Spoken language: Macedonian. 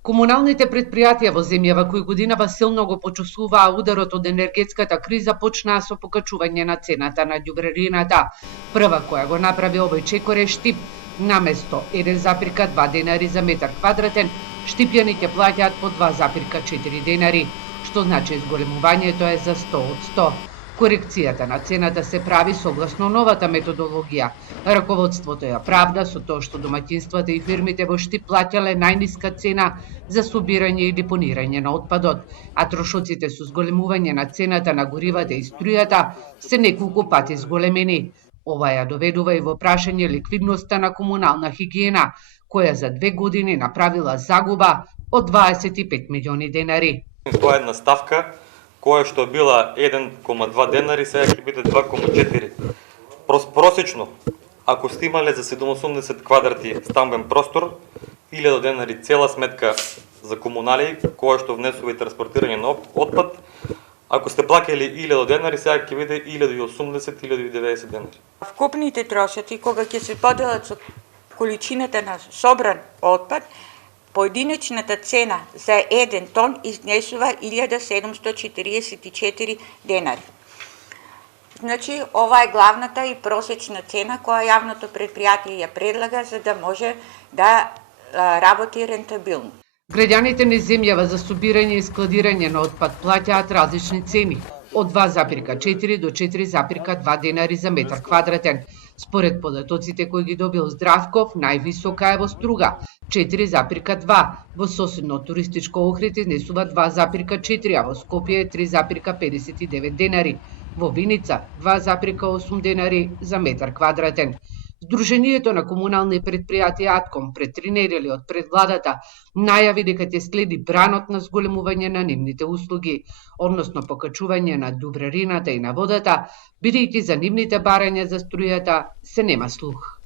Комуналните претпријатија во земјава кои годинава силно го почувствуваа ударот од енергетската криза почнаа со покачување на цената на ѓубрерината. Прва која го направи овој чекор е Штип. Наместо 1,2 денари за метар квадратен, штипјаните плаќаат по 2,4 денари, што значи зголемувањето е за 100%. Корекцијата на цената се прави согласно новата методологија. Раководството ја правда со тоа што домаќинствата и фирмите во Штип плаќале најниска цена за собирање и депонирање на отпадот, а трошоците со зголемување на цената на горивата и струјата се неколку пати зголемени. Ова ја доведува и во прашање ликвидноста на комунална хигиена, која за 2 години направила загуба од 25 милиони денари. Тоа е една ставка која што била 1,2 денари, сега ќе биде 2,4. Просечно, ако сте имале за 780 квадрати стамбен простор, 1000 денари цела сметка за комунали, која што внесува и транспортирање на отпад, ако сте плакали 1000 денари, сега ќе биде 1080-1090 денари. Вкупните трошоци, кога ќе се поделат со количината на собран отпад, поединечната цена за 1 тон изнесува 1744 денари. Значи, ова е главната и просечна цена која јавното предпријатие ја предлага за да може да работи рентабилно. Граѓаните низ земјава за собирање и складирање на отпад плаќаат различни цени, од 2,4 до 4,2 денари за метар квадратен. Според податоците кои ги добил Здравков, највисока е во Струга, 4,2, во соседно туристичко Охрид изнесува 2,4, а во Скопје 3,59 денари, во Виница 2,8 денари за метар квадратен. Сдруженијето на комунални претпријатија Атком пред 3 недели од пред владата најави дека ќе следи бранот на зголемување на нивните услуги, односно покачување на ѓубрерината и на водата, бидејќи за нивните барања за струјата се нема слух.